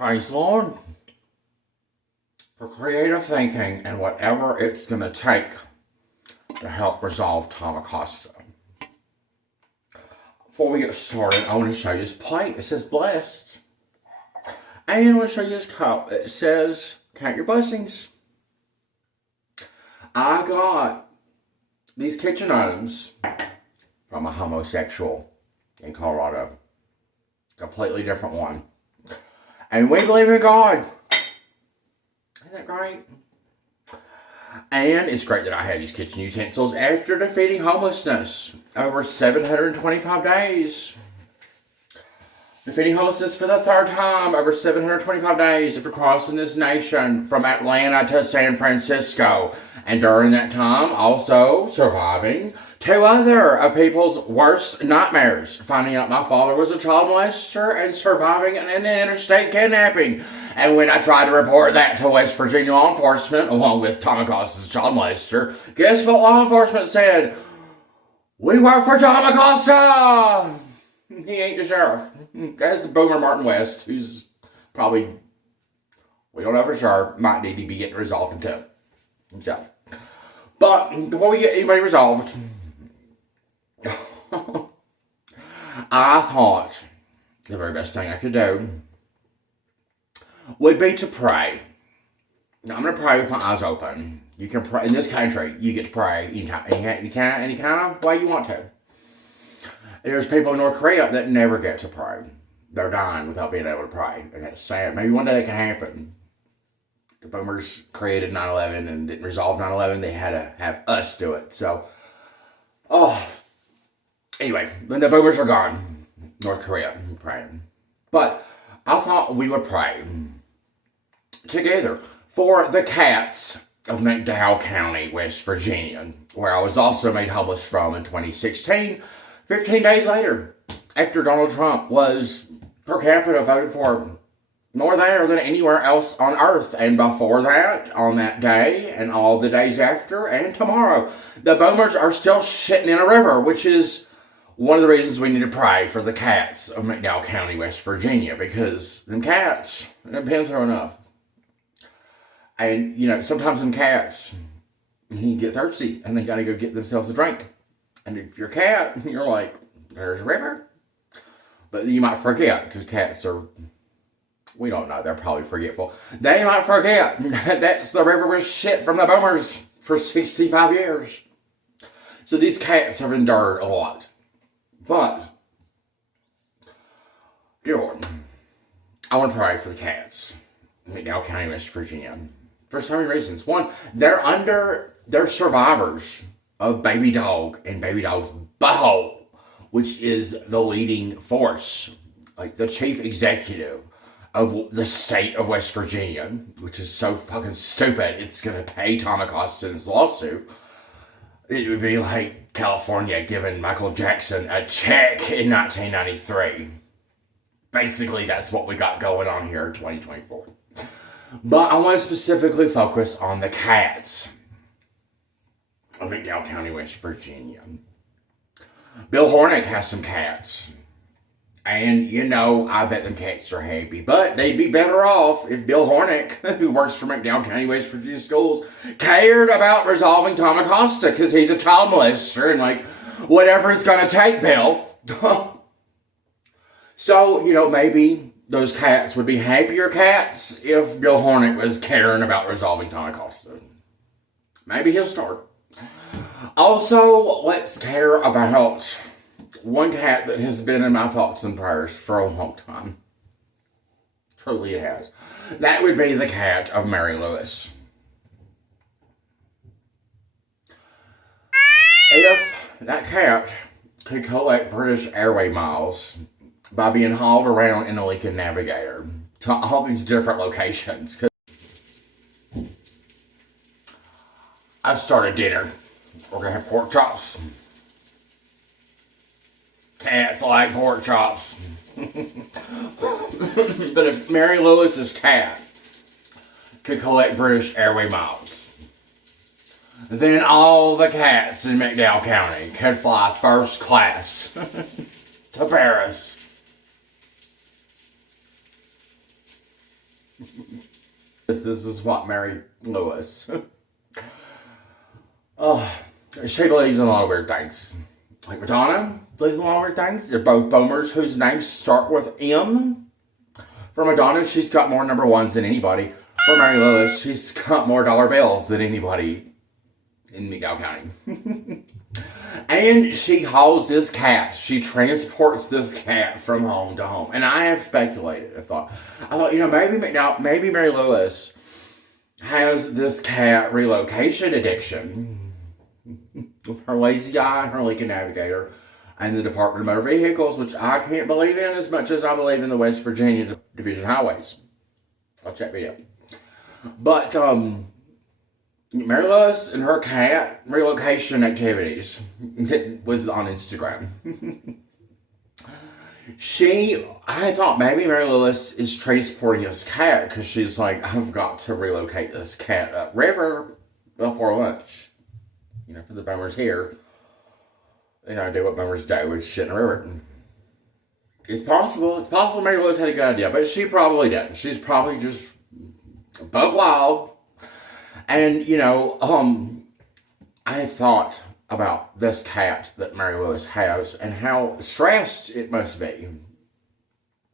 Praise the Lord for creative thinking and whatever it's going to take to help resolve Tom Acosta. Before we get started, I want to show you this plate. It says blessed. And I want to show you this cup. It says count your blessings. I got these kitchen items from a homosexual in Colorado. Completely different one. And we believe in God. Isn't that great? And it's great that I have these kitchen utensils after defeating homelessness over 725 days. Defeating homelessness for the third time over 725 days after crossing this nation from Atlanta to San Francisco. And during that time, also surviving two other of people's worst nightmares. Finding out my father was a child molester and surviving an interstate kidnapping. And when I tried to report that to West Virginia law enforcement, along with Tom Acosta's child molester, guess what law enforcement said? We work for Tom Acosta! He ain't the sheriff. That's the boomer Martin West, who's probably, we don't know for sure, might need to be getting resolved into himself. But before we get anybody resolved, I thought the very best thing I could do would be to pray. Now, I'm going to pray with my eyes open. You can pray. In this country, you get to pray any kind of way you want to. There's people in North Korea that never get to pray. They're dying without being able to pray. And that's sad. Maybe one day that can happen. The boomers created 9/11 and didn't resolve 9/11. They had to have us do it. So, anyway, when the boomers are gone, North Korea, praying. But I thought we would pray together for the cats of McDowell County, West Virginia, where I was also made homeless from in 2016, 15 days later, after Donald Trump was per capita voted for more there than anywhere else on earth. And before that, on that day, and all the days after, and tomorrow, the boomers are still shitting in a river, which is one of the reasons we need to pray for the cats of McDowell County, West Virginia, because them cats, their pens are enough. And, sometimes them cats, you get thirsty, and they gotta go get themselves a drink. And if you're a cat, you're like, there's a river. But you might forget, because cats are, we don't know, they're probably forgetful. They might forget that's the river was shit from the boomers for 65 years. So these cats have endured a lot. But, dear Lord, I want to pray for the cats in McDowell County, West Virginia. For so many reasons. One, they're survivors of Baby Dog and Baby Dog's butthole, which is the leading force, like the chief executive of the state of West Virginia, which is so fucking stupid, it's going to pay Tom Acosta's lawsuit. It would be like California giving Michael Jackson a check in 1993. Basically, that's what we got going on here in 2024. But I want to specifically focus on the cats of McDowell County, West Virginia. Bill Hornick has some cats. And, I bet them cats are happy. But they'd be better off if Bill Hornick, who works for McDowell County, West Virginia schools, cared about resolving Tom Acosta, because he's a child molester, and, whatever it's going to take, Bill. So, maybe those cats would be happier cats if Bill Hornick was caring about resolving Tom Acosta. Maybe he'll start. Also, let's care about one cat that has been in my thoughts and prayers for a long time. Truly it has. That would be the cat of Mary Lewis. If that cat could collect British Airway miles by being hauled around in a Lincoln Navigator to all these different locations. I've started dinner. We're going to have pork chops. Cats like pork chops. But if Mary Lewis's cat could collect British Airway miles, then all the cats in McDowell County could fly first class to Paris. This is what Mary Lewis. Oh, she believes in a lot of weird things. Like Madonna believes in a lot of weird things. They're both boomers whose names start with M. For Madonna, she's got more number ones than anybody. For Mary Lewis, she's got more dollar bills than anybody in McDowell County. And she hauls this cat. She transports this cat from home to home. And I have speculated. I thought, maybe Mary Lewis has this cat relocation addiction. With her lazy eye and her Lincoln Navigator and the Department of Motor Vehicles, which I can't believe in as much as I believe in the West Virginia Division Highways. I'll check video. But Mary Lewis and her cat relocation activities was on Instagram. I thought maybe Mary Lewis is transporting this cat because she's like, I've got to relocate this cat upriver before lunch. For the boomers here, do what boomers do, which shit in the river. It's possible Mary Lewis had a good idea, but she probably didn't. She's probably just bug wild. And, I thought about this cat that Mary Lewis has and how stressed it must be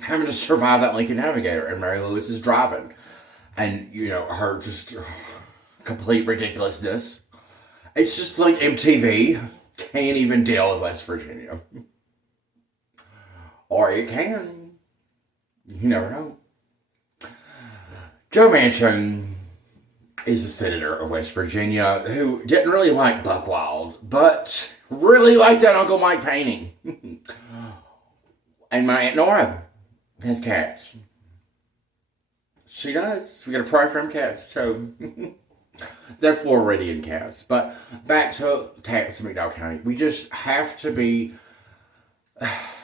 having to survive that Lincoln Navigator, and Mary Lewis is driving. And, her just complete ridiculousness. It's just like MTV can't even deal with West Virginia. Or it can. You never know. Joe Manchin is a senator of West Virginia who didn't really like Buck Wild, but really liked that Uncle Mike painting. And my Aunt Nora has cats. She does. We got a prayer cats too. They're Floridian cats. But back to cats in McDowell County. We just have to be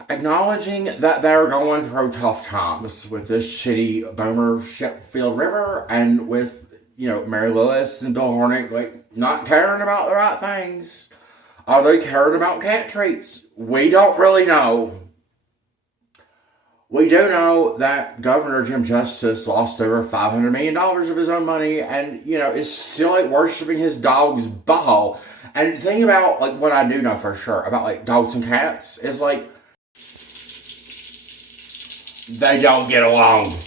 acknowledging that they're going through tough times with this shitty boomer Sheffield River and with, Mary Lewis and Bill Hornick, not caring about the right things. Are they caring about cat treats? We don't really know. We do know that Governor Jim Justice lost over $500 million of his own money and, is still worshiping his dog's butthole. And the thing about, what I do know for sure about, dogs and cats is, they don't get along.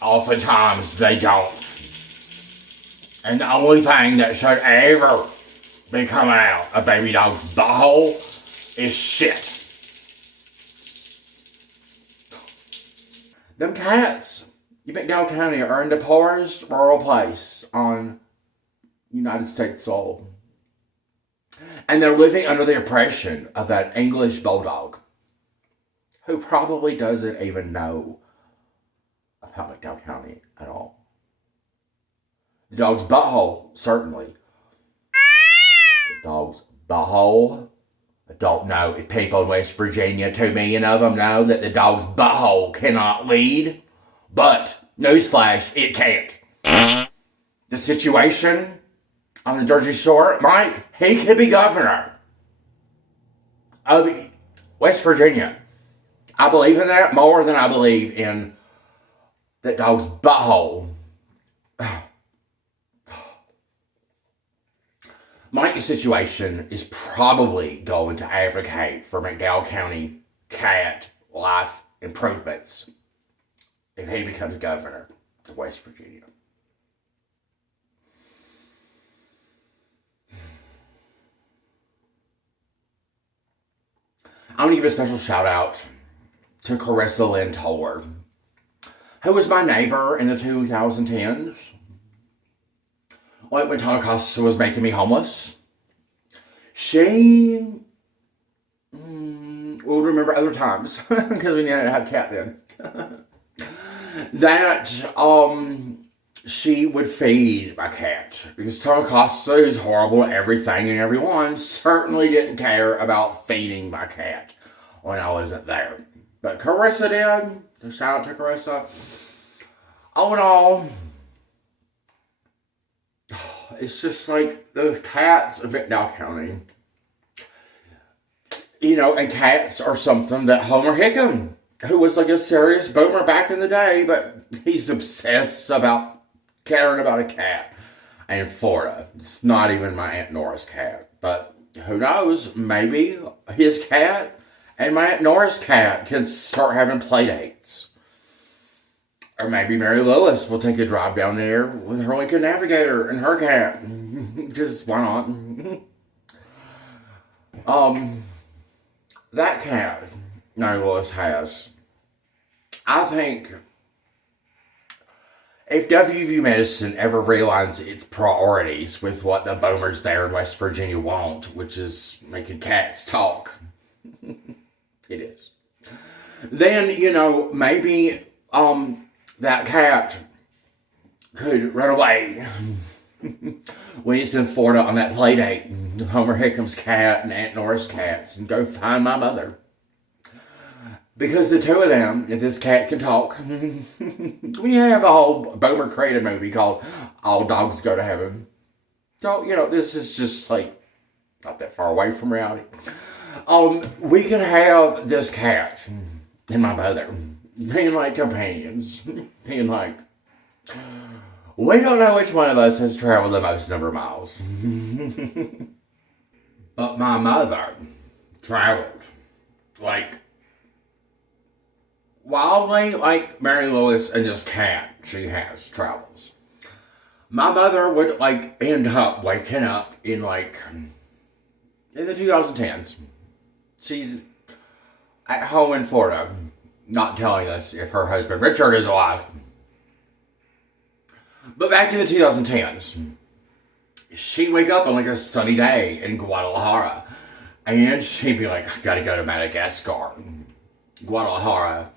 Oftentimes, they don't. And the only thing that should ever be coming out of baby dog's butthole is shit. Them cats in McDowell County are in the poorest rural place on United States soil. And they're living under the oppression of that English bulldog who probably doesn't even know about McDowell County at all. The dog's butthole, certainly. The dog's butthole. I don't know if people in West Virginia, 2 million of them, know that the dog's butthole cannot lead. But, newsflash, it can't. The situation on the Jersey Shore, Mike, he could be governor of West Virginia. I believe in that more than I believe in that dog's butthole. Mike's situation is probably going to advocate for McDowell County cat life improvements if he becomes governor of West Virginia. I want to give a special shout out to Carissa Lynn Toller, who was my neighbor in the 2010s. When Tom Acosta was making me homeless. She will remember other times, because we didn't have a cat then, that she would feed my cat. Because Tom Acosta, who's horrible at everything and everyone, certainly didn't care about feeding my cat when I wasn't there. But Carissa did. So shout out to Carissa. All in all, it's just those cats of McDowell County. And cats are something that Homer Hickam who was like a serious boomer back in the day, but he's obsessed about caring about a cat in Florida. It's not even my Aunt Nora's cat, but who knows? Maybe his cat and my Aunt Nora's cat can start having play dates. Or maybe Mary Lewis will take a drive down there with her Lincoln Navigator and her cat. Just why not? That cat Mary Lewis has, I think, if WV Medicine ever realigns its priorities with what the boomers there in West Virginia want, which is making cats talk, it is, then, maybe that cat could run away when it's in Florida on that play date. Homer Hickham's cat and Aunt Nora's cats, and go find my mother. Because the two of them, if this cat can talk, we have a whole boomer created movie called All Dogs Go to Heaven. So, this is just like not that far away from reality. We could have this cat and my mother being like companions, being like, we don't know which one of us has traveled the most number of miles. But my mother traveled like wildly, like Mary Lewis and this cat she has travels. My mother would end up waking up in the 2010s. She's at home in Florida, not telling us if her husband Richard is alive. But back in the 2010s, she'd wake up on a sunny day in Guadalajara, and she'd be like, I gotta go to Madagascar. Guadalajara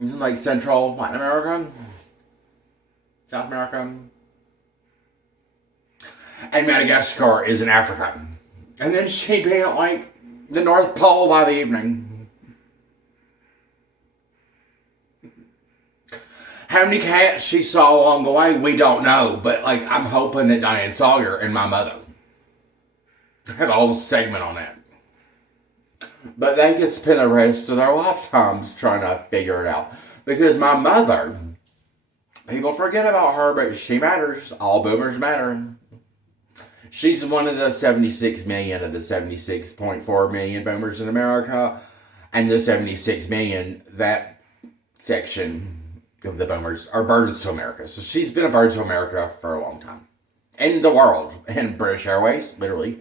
is in Central Latin America, South America, and Madagascar is in Africa. And then she'd be at the North Pole by the evening. How many cats she saw along the way, we don't know. But I'm hoping that Diane Sawyer and my mother have a whole segment on that. But they could spend the rest of their lifetimes trying to figure it out. Because my mother, people forget about her, but she matters. All boomers matter. She's one of the 76 million of the 76.4 million boomers in America. And the 76 million, that section of the boomers, are birds to America. So she's been a bird to America for a long time. In the world. In British Airways, literally.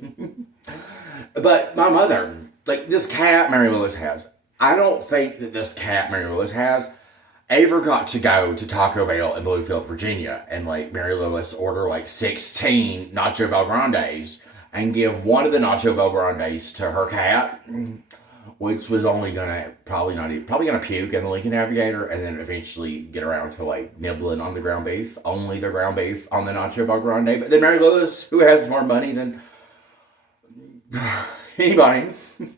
But my mother, this cat Mary Lewis has, I don't think that this cat Mary Lewis has ever got to go to Taco Bell in Bluefield, Virginia, and Mary Lewis order 16 Nacho Bel Grandes and give one of the Nacho Bel Grandes to her cat, which was only gonna probably gonna puke in the Lincoln Navigator, and then eventually get around to nibbling on the ground beef, only the ground beef on the Nacho Bel Grande. But then Mary Lewis, who has more money than anybody,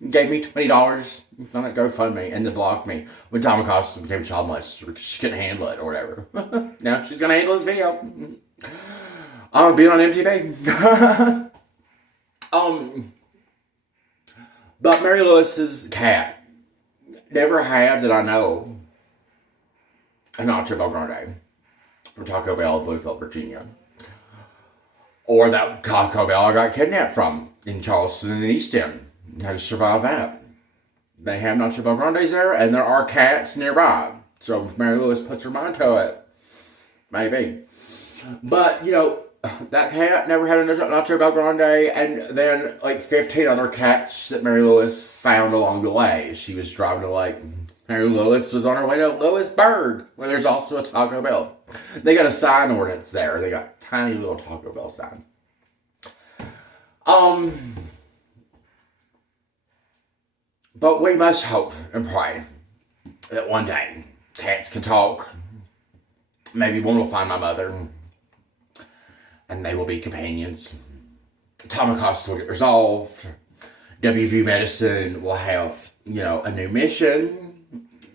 gave me $20 on that GoFundMe and then blocked me when Tom Acosta became child molester because she couldn't handle it or whatever. Now she's gonna handle this video. Being on MTV. But Mary Lewis's cat never had, that I know, a Nacho Bel Grande from Taco Bell in Bluefield, Virginia. Or that Taco Bell I got kidnapped from in Charleston and East End. How to survive that. They have Nacho Bel Grandes there, and there are cats nearby. So if Mary Lewis puts her mind to it, maybe. But, that cat never had a Nacho Bel Grande, and then 15 other cats that Mary Lewis found along the way. She was driving to Mary Lewis was on her way to Lewisburg, where there's also a Taco Bell. They got a sign ordinance there. They got tiny little Taco Bell sign. But we must hope and pray that one day cats can talk. Maybe one will find my mother, and they will be companions. Tom Acosta will get resolved. WV Medicine will have, a new mission,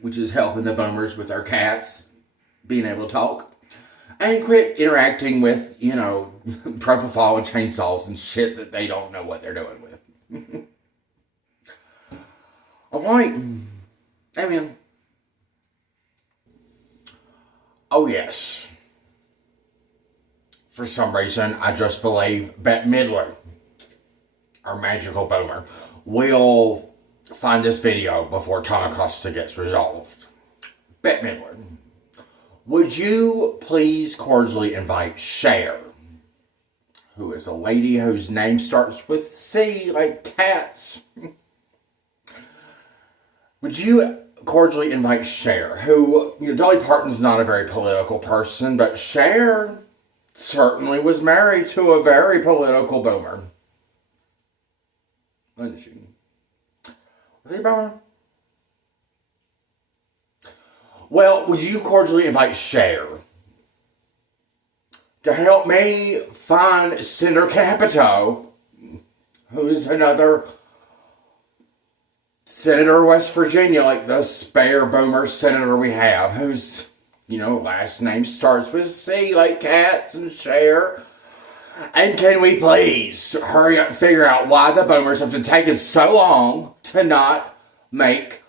which is helping the boomers with their cats being able to talk. And quit interacting with, propofol and chainsaws and shit that they don't know what they're doing with. Alright. Amen. Oh yes. For some reason, I just believe Bette Midler, our magical boomer, will find this video before Tom Acosta gets resolved. Bette Midler, would you please cordially invite Cher, who is a lady whose name starts with C, like cats. Would you cordially invite Cher, who, Dolly Parton's not a very political person, but Cher certainly was married to a very political boomer. Wasn't she? Was he a boomer? Well, would you cordially invite Cher to help me find Senator Capito, who is another senator of West Virginia, like the spare boomer senator we have, whose, last name starts with C, like cats and Cher. And can we please hurry up and figure out why the boomers have been taking so long to not make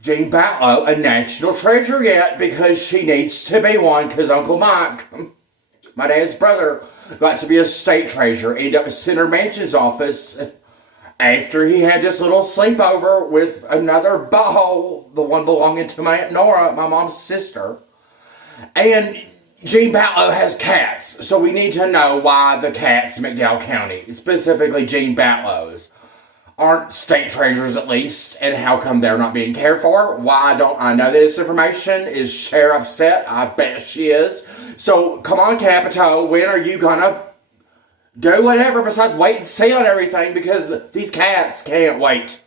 Jean Batlow a national treasure yet, because she needs to be one, because Uncle Mike, my dad's brother, got to be a state treasurer, ended up in Senator Manchin's office after he had this little sleepover with another butthole, the one belonging to my Aunt Nora, my mom's sister. And Jean Batlow has cats, so we need to know why the cats in McDowell County, specifically Jean Batlow's, aren't state treasurers at least, and how come they're not being cared for? Why don't I know this information? Is Cher upset? I bet she is. So, come on, Capito, when are you gonna do whatever besides wait and see on everything? Because these cats can't wait.